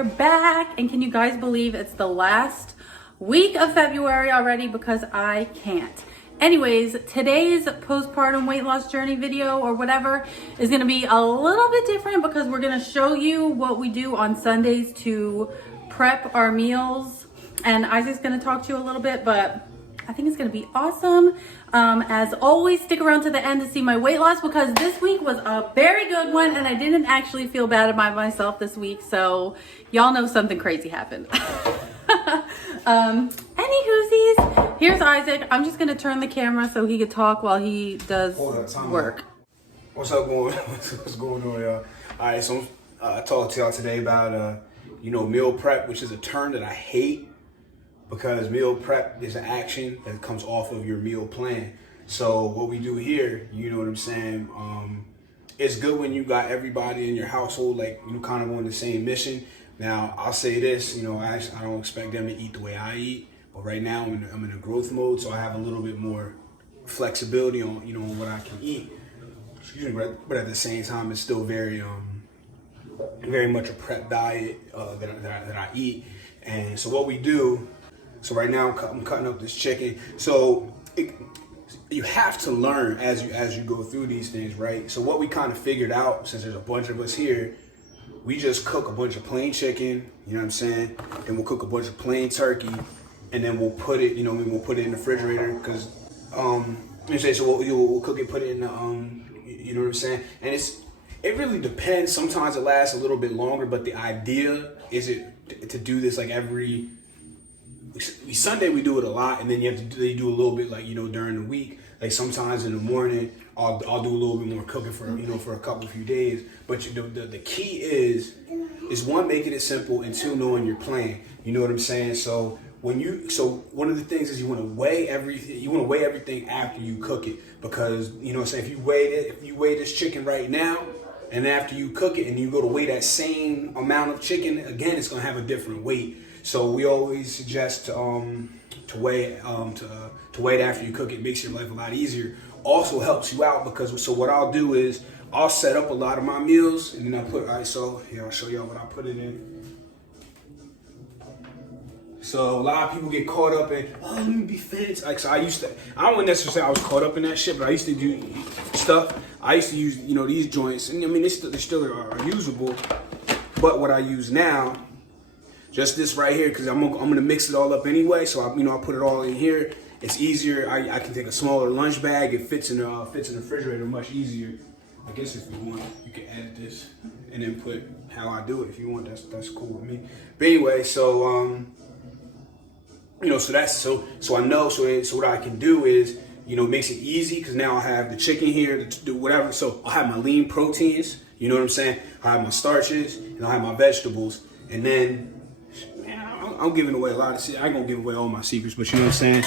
we're back. And can you guys believe it's the last week of February already? Because I can't. Anyways, today's postpartum weight loss journey video or whatever is going to be a little bit different because we're going to show you what we do on Sundays to prep our meals. And Isaac's going to talk to you a little bit, but I think it's going to be awesome. As always, stick around to the end to see my weight loss because this week was a very good one and I didn't actually feel bad about myself this week. So y'all know something crazy happened. Anywhoosies, here's Isaac. I'm just gonna turn the camera so he could talk while he does work. What's up, what's going on, y'all? All right, so I talked to y'all today about meal prep, which is a term that I hate because meal prep is an action that comes off of your meal plan. So what we do here, you know what I'm saying? It's good when you got everybody in your household like kind of on the same mission. Now, I'll say this, I don't expect them to eat the way I eat, but right now I'm in a growth mode, so I have a little bit more flexibility on, on what I can eat. Excuse me, but at the same time, it's still very much a prep diet that I eat. And so what we do, so right now I'm cutting up this chicken. So you have to learn as you go through these things, right? So what we kind of figured out, since there's a bunch of us here, we just cook a bunch of plain chicken, you know what I'm saying? And we'll cook a bunch of plain turkey, and then we'll put it, we'll put it in the refrigerator because, so we'll cook it, put it in the, you know what I'm saying? And it really depends. Sometimes it lasts a little bit longer, but the idea is to do this like every Sunday. We do it a lot, and then you do a little bit like during the week. Like sometimes in the morning, I'll do a little bit more cooking for for a few days. But the key is one, making it simple, and two, knowing your plan. You know what I'm saying? So one of the things is you want to weigh everything. You want to weigh everything after you cook it because what I'm saying, if you weigh this chicken right now, and after you cook it and you go to weigh that same amount of chicken again, it's gonna have a different weight. So we always suggest to weigh it after you cook it. Makes your life a lot easier. Also helps you out because what I'll do is I'll set up a lot of my meals and then I'll show y'all what I put it in. So a lot of people get caught up in, let me be fancy. Like, so I wouldn't necessarily say I was caught up in that shit, but I used to do stuff. I used to use, these joints, and they still are usable. But what I use now, just this right here, because I'm gonna mix it all up anyway. So I put it all in here. It's easier. I can take a smaller lunch bag. It fits in the refrigerator much easier. I guess if you want, you can edit this and then put how I do it if you want. That's cool with me. But anyway, so so I know. So what I can do is it makes it easy because now I have the chicken here to do whatever. So I'll have my lean proteins. You know what I'm saying? I have my starches and I have my vegetables, and then. I'm giving away a lot of shit. I ain't gonna give away all my secrets, but you know what I'm saying?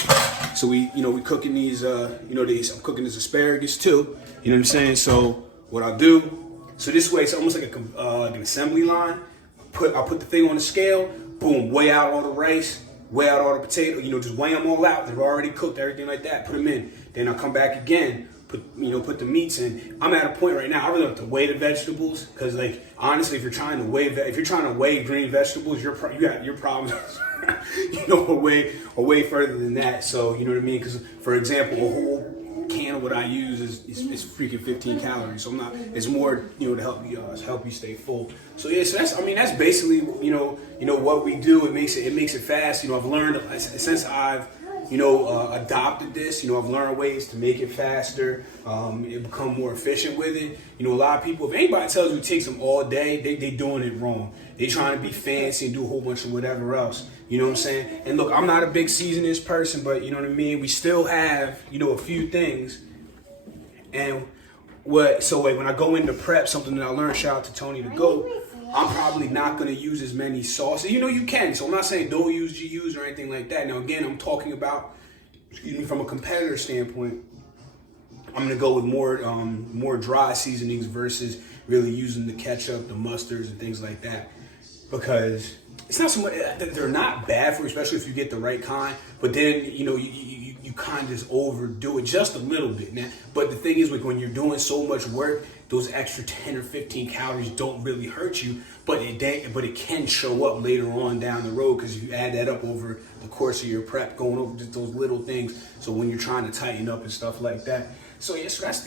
So we cooking these, I'm cooking this asparagus too. You know what I'm saying? So what I'll do, so this way it's almost like an assembly line. I'll put the thing on the scale, boom, weigh out all the rice, weigh out all the potato, just weigh them all out. They're already cooked, everything like that, put them in. Then I'll come back again, put the meats in. I'm at a point right now, I really have to weigh the vegetables because, like, honestly, if you're trying to weigh green vegetables, you got your problems, are way further than that. So you know what I mean? Because, for example, a whole can of what I use is freaking 15 calories. So it's more to help you stay full. So yeah, so that's basically what we do. It makes it fast. I've learned since I've adopted this. I've learned ways to make it faster, and become more efficient with it. A lot of people, if anybody tells you it takes them all day, they doing it wrong. They trying to be fancy and do a whole bunch of whatever else. You know what I'm saying? And look, I'm not a big seasonist person, but you know what I mean? We still have, a few things. And when I go into prep, something that I learned, shout out to Tony the Goat, I'm probably not going to use as many sauces. You can. So I'm not saying don't use GUs or anything like that. Now, again, I'm talking about, from a competitor standpoint, I'm going to go with more dry seasonings versus really using the ketchup, the mustards, and things like that. Because it's not so much that they're not bad for you, especially if you get the right kind. But then, you kind of just overdo it just a little bit. Now, but the thing is, when you're doing so much work, those extra 10 or 15 calories don't really hurt you, but it can show up later on down the road because you add that up over the course of your prep, going over just those little things. So when you're trying to tighten up and stuff like that. So yeah, so that's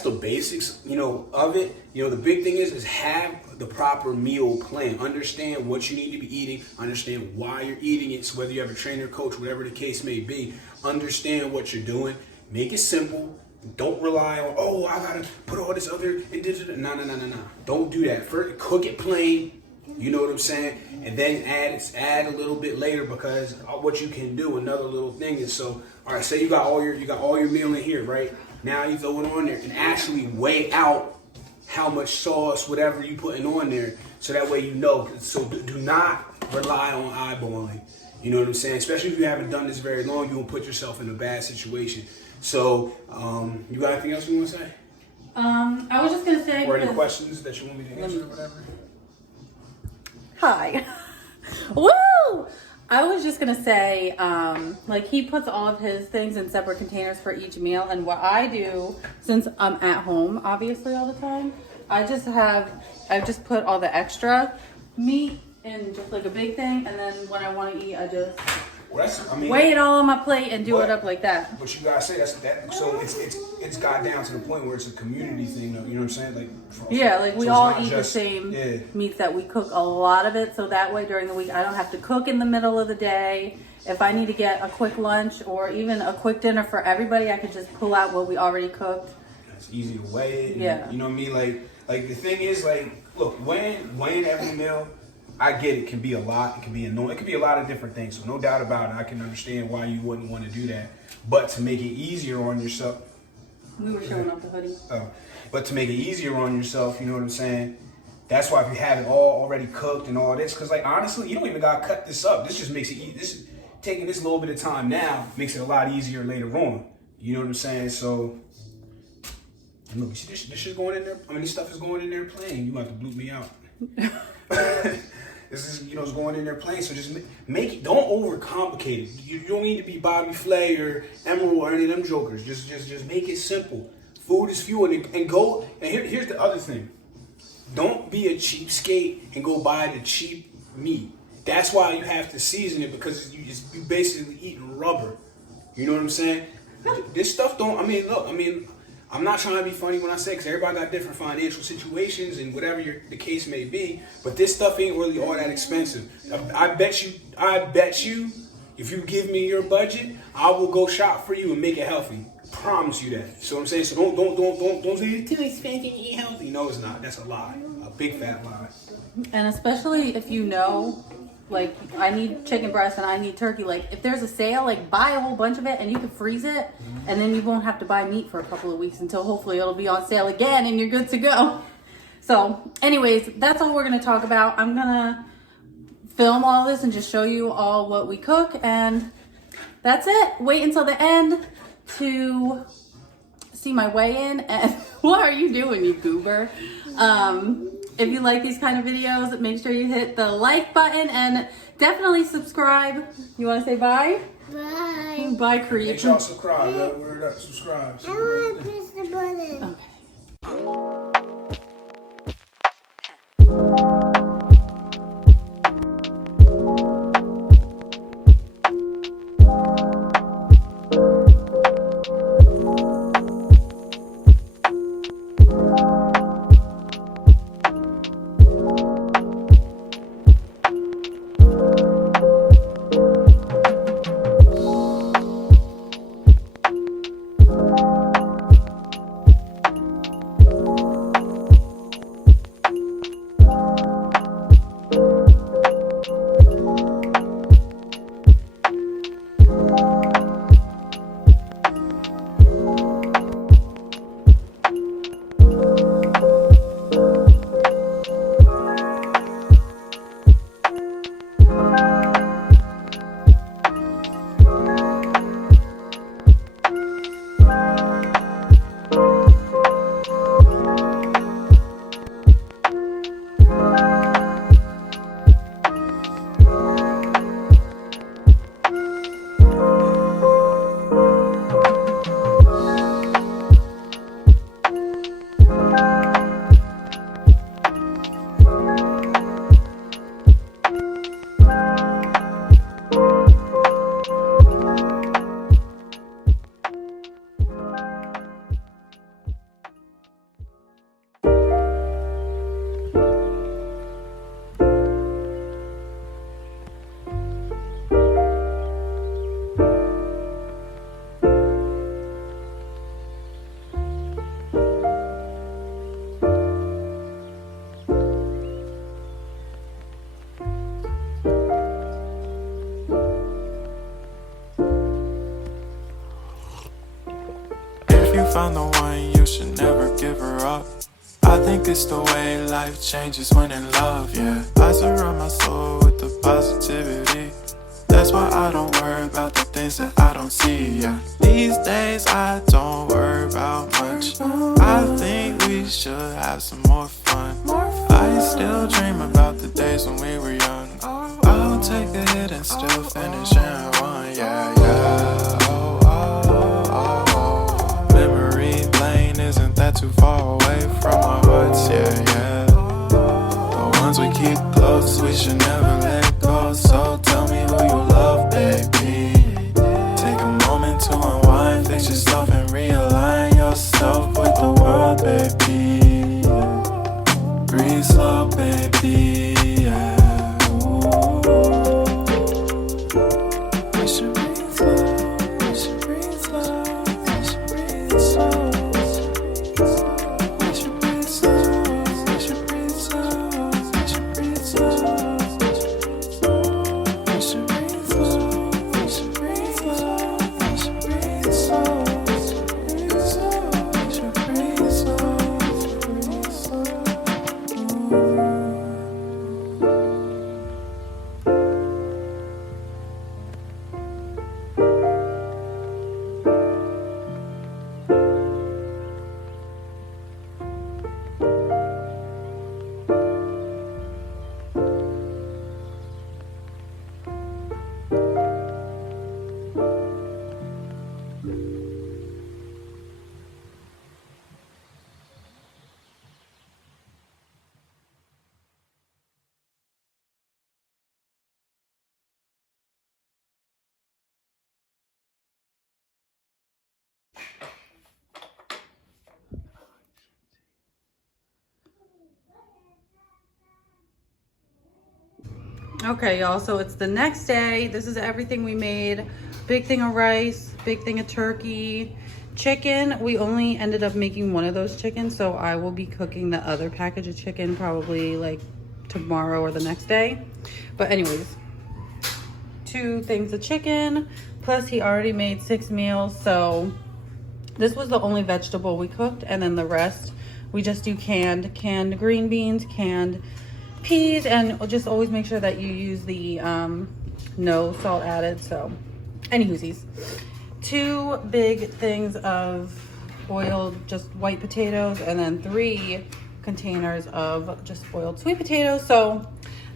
the basics, of it. The big thing is have the proper meal plan. Understand what you need to be eating. Understand why you're eating it. So whether you have a trainer, coach, whatever the case may be, understand what you're doing. Make it simple. Don't rely on, I gotta put all this other and no. Don't do that. First, cook it plain. You know what I'm saying? And then add a little bit later, because what you can do, another little thing is, so all right, say you got all your meal in here, right? Now you throw it on there and actually weigh out how much sauce, whatever you putting on there, so that way you know. So do not rely on eyeballing. You know what I'm saying? Especially if you haven't done this very long, you will put yourself in a bad situation. So, you got anything else you want to say? I was just gonna say. Or any questions that you want me to answer or whatever? Hi. Woo! I was just gonna say, he puts all of his things in separate containers for each meal, and what I do, since I'm at home, obviously all the time, I just put all the extra meat in just like a big thing, and then when I want to eat, I just weigh it all on my plate and do it up like that. But you gotta say that. So it's got down to the point where it's a community thing. You know what I'm saying? We all eat the same meats that we cook a lot of it. So that way during the week I don't have to cook in the middle of the day. If I need to get a quick lunch or even a quick dinner for everybody, I could just pull out what we already cooked. It's easy to weigh it. Yeah. You know what I mean? Like the thing is, look, weighing every meal, I get it can be a lot. It can be annoying. It can be a lot of different things. So no doubt about it. I can understand why you wouldn't want to do that. But to make it easier on yourself. We were showing off the hoodie. But to make it easier on yourself, you know what I'm saying? That's why if you have it all already cooked and all this, because honestly, you don't even gotta cut this up. This just makes it this taking this little bit of time now makes it a lot easier later on. You know what I'm saying? So look, see this shit going in there. This stuff is going in there plain. You might have to bloop me out. This is, it's going in there plain. So just make it. Don't overcomplicate it. You don't need to be Bobby Flay or Emerald or any of them jokers. Just make it simple. Food is fuel, and go. And here's the other thing. Don't be a cheapskate and go buy the cheap meat. That's why you have to season it, because you basically eating rubber. You know what I'm saying? This stuff don't. I'm not trying to be funny when I say, because everybody got different financial situations and whatever the case may be, but this stuff ain't really all that expensive. I bet you, if you give me your budget, I will go shop for you and make it healthy. Promise you that. So what I'm saying, so don't say it's too expensive to eat healthy. No, it's not. That's a lie. A big fat lie. And especially if I need chicken breast and I need turkey. If there's a sale, buy a whole bunch of it and you can freeze it, and then you won't have to buy meat for a couple of weeks until hopefully it'll be on sale again and you're good to go. So anyways, that's all we're going to talk about. I'm going to film all this and just show you all what we cook, and that's it. Wait until the end to see my weigh-in. And what are you doing, you goober? If you like these kind of videos, make sure you hit the like button and definitely subscribe. You want to say bye? Bye. Bye, Creep. Make sure y'all subscribe. Word up, subscribe. I want to press the button. Okay. found the one, you should never give her up. I think it's the way life changes when in love, yeah. I surround my soul with the positivity. That's why I don't worry about the things that I don't see, yeah. These days I don't worry about much. I think we should have some more fun. I still dream about the days when we were young. I'll take a hit and still finish in one, yeah, yeah. Oh, oh, oh, oh. Memory lane isn't that too far away from our hearts, yeah, yeah. The ones we keep close, we should never let go. So tell me who you love, baby. Take a moment to unwind, fix yourself and realign yourself with the world, baby. Breathe slow, baby, yeah. We should breathe slow, we should breathe slow, we should breathe slow. We should breathe slow, we should breathe slow, we should breathe slow. We should breathe slow, we should breathe slow, we should breathe slow. We should breathe slow, breathe slow. Okay, y'all, so it's the next day. This is everything we made. Big thing of rice, big thing of turkey, chicken. We only ended up making one of those chickens, so I will be cooking the other package of chicken probably like tomorrow or the next day. But anyways, 2 things of chicken, plus he already made 6 meals, so this was the only vegetable we cooked, and then the rest we just do canned green beans, canned peas, and just always make sure that you use the no salt added. So anywhoosies, 2 big things of boiled just white potatoes, and then 3 containers of just boiled sweet potatoes. So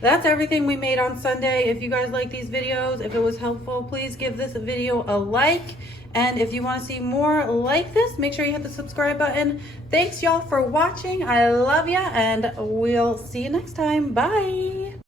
that's everything we made on Sunday. If you guys like these videos, if it was helpful, please give this video a like. And if you want to see more like this, make sure you hit the subscribe button. Thanks y'all for watching. I love ya, and we'll see you next time. Bye.